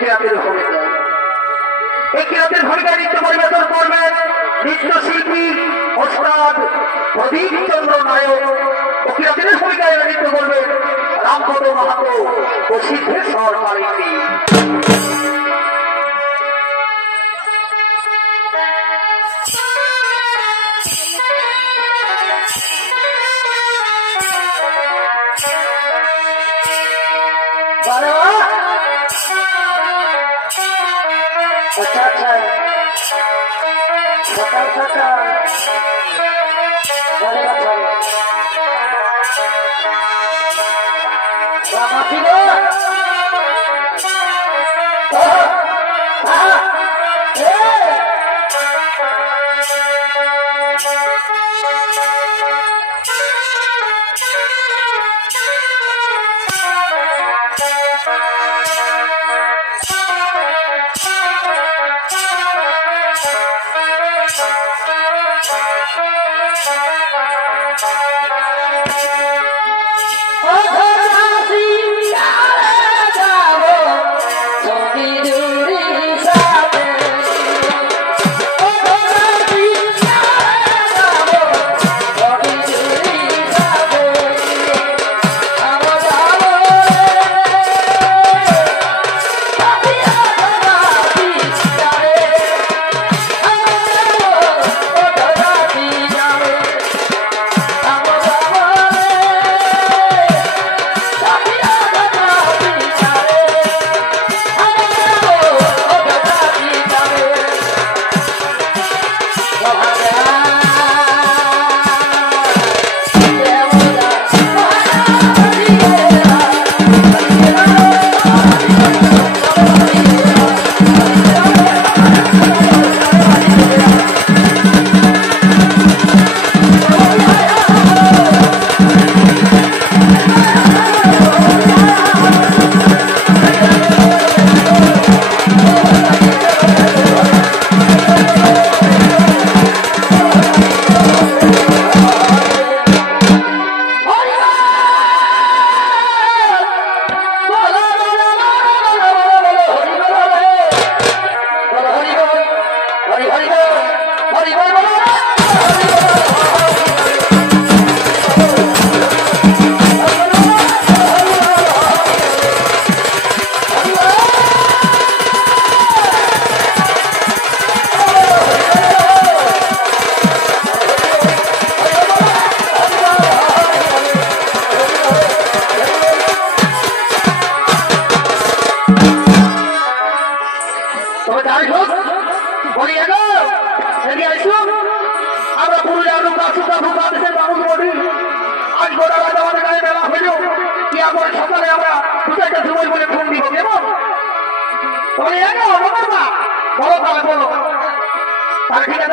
কিরাতের ভূমিকা। এই কিরাতের ভূমিকা নৃত্য পরিবেশন করবেন নৃত্যশিল্পী ওস্তাদ প্রদীপ চন্দ্র নায়ক ও কিরাতের ভূমিকায় নৃত্য করবেন রামপদ মাহাতো ও সিদ্ধেশ্বর মালিনী। अच्छा अच्छा सकाल सकाल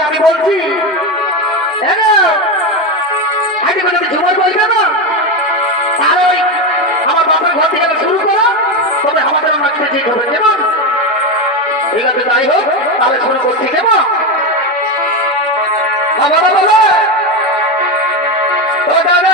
আমি বলছি তাহলে আমার বাবার ঘর থেকে শুরু করো, তবে আমাদের মাঝে ঠিক হবে কেমন? ঠিক আছে, যাই হোক তাহলে শুরু করছি কেমন? বলো তো দাদা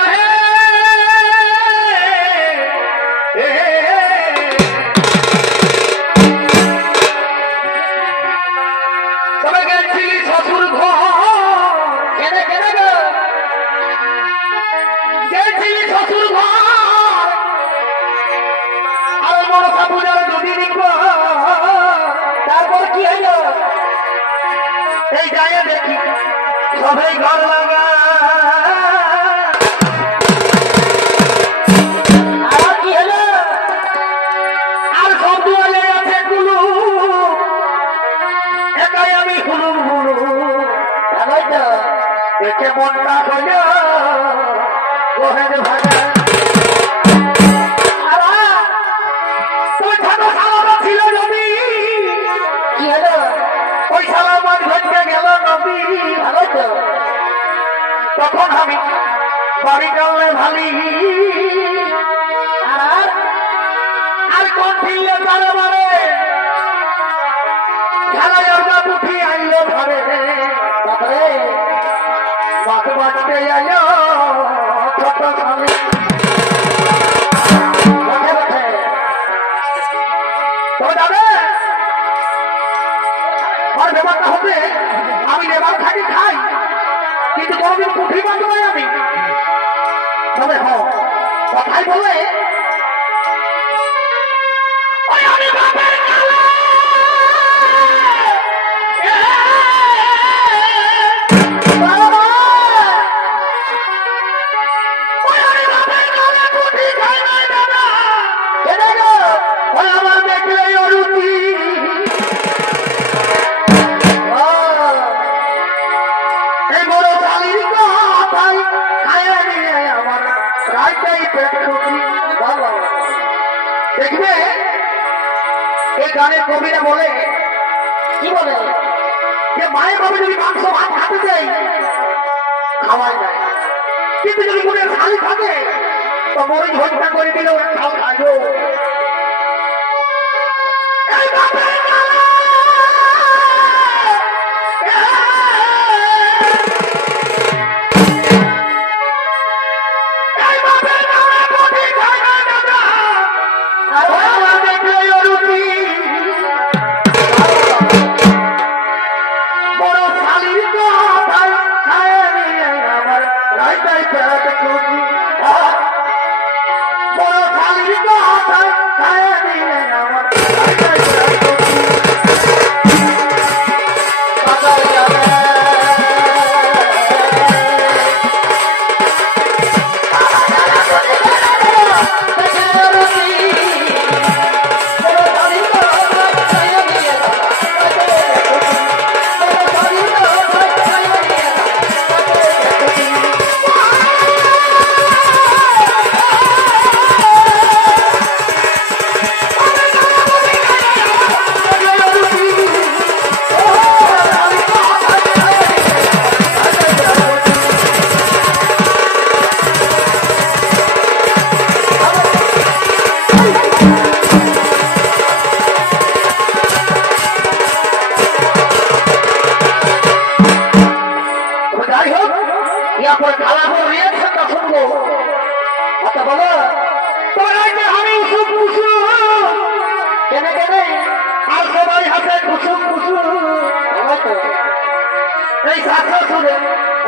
তারপর কি হলো? এই যায় দেখি সবাই ঘর লাগা আর কি হলো? আর সব দুয়ারে আছে কুলু, একাই আমি কুলু কুলু। ভালোই তো দেখে মনটা হইল কোহেন ভাজা। তখন আমি বাড়ি টানলে ভালি আর কোন ফিরলে তারে মারে খেলায় আমরা উঠি আইলো ঘরে তারপরে বাদ বাঁচতে আইলো ছোট স্বামী তো যাবে ব্যাপারটা হচ্ছে আমি লেবার খাটি খাই, কিন্তু কোনদিন পুঁটি মাছ নয় আমি। তবে কথাই বলে দেখবে এই গানের কবিরা বলে কি বলে যে মায়ের বাবা যদি মাংস ভাত হাতে দেয় খাওয়াই যায়, কিন্তু যদি মনে খালি থাকে তো মরিচ ভর্তা করে দিলেও খাও খাইব।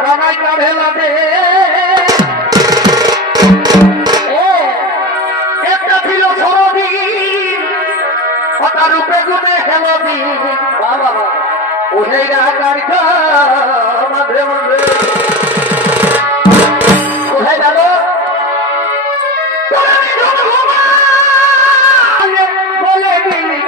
রানাই কাঁধেলা দে একটা ছিল সরদি কথা রূপে গুণে হেলদি বাবা ওই গাড়ি মাঝে মাঝে কোথায় গেল বলে দিলি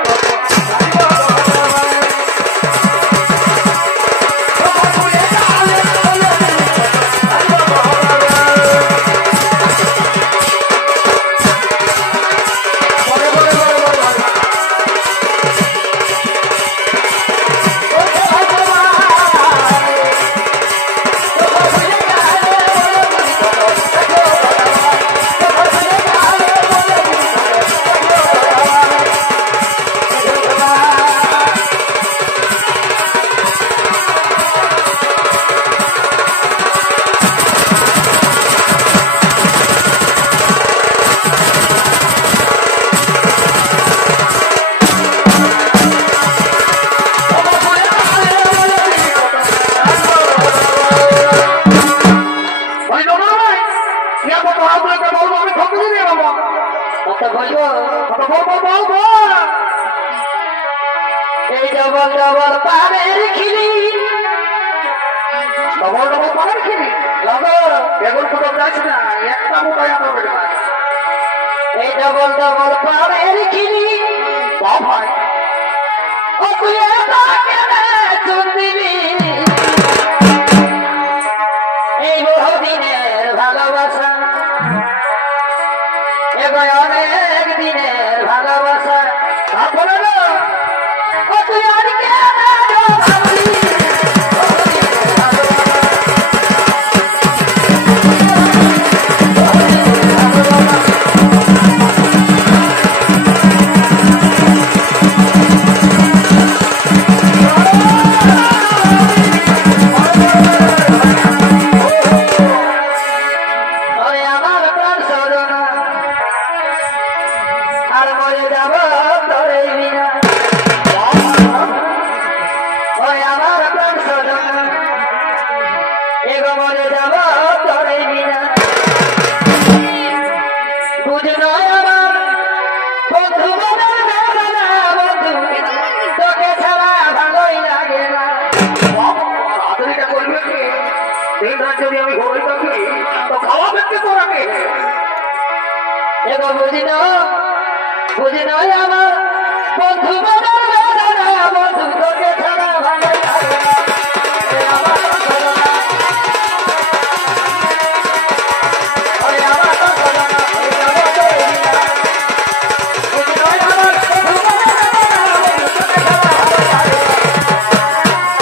এই ডবল ডবল পানের খিলি ডবল ডবল পানের খিলি বেগুন কোথাও যাচ্ছে না একটা মোটাই আনবে না। এই ডবল ডবল পানের খিলি ভাই ও তুই দিবি এই বহুদিনের ভালোবাসা এবার অনেক দিনের ভালোবাসা তারপরে তুই আর নয় আমার বন্ধু মনের বেদনা বন্ধু তোকে ছাড়া ভালো লাগে না আমার বেদনা ওরে আমার বেদনা ওরে আমার বেদনা ওরে নয় আমার বন্ধু মনের বেদনা বন্ধু তোকে ছাড়া ভালো লাগে না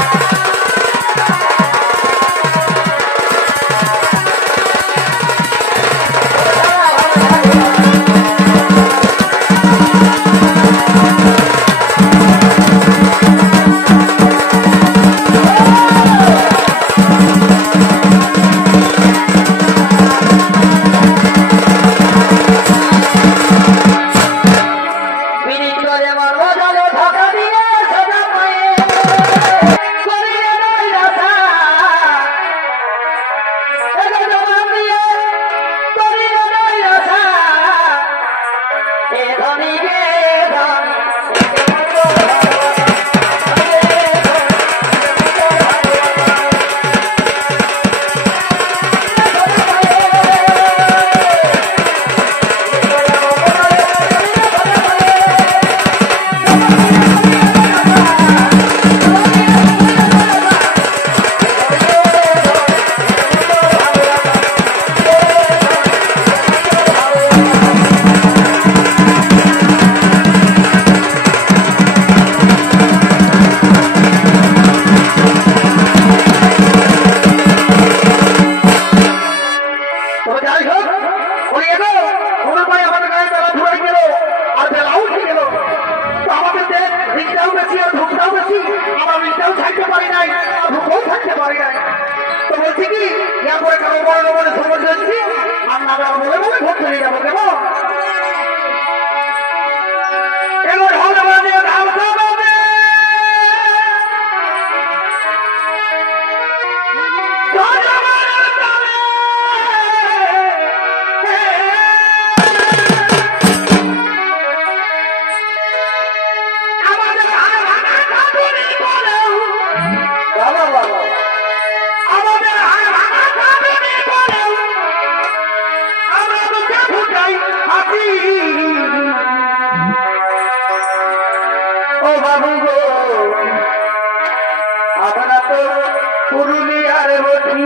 পুরুলিয়ার বটি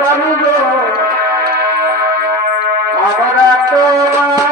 বাবু গো আমরা তোমার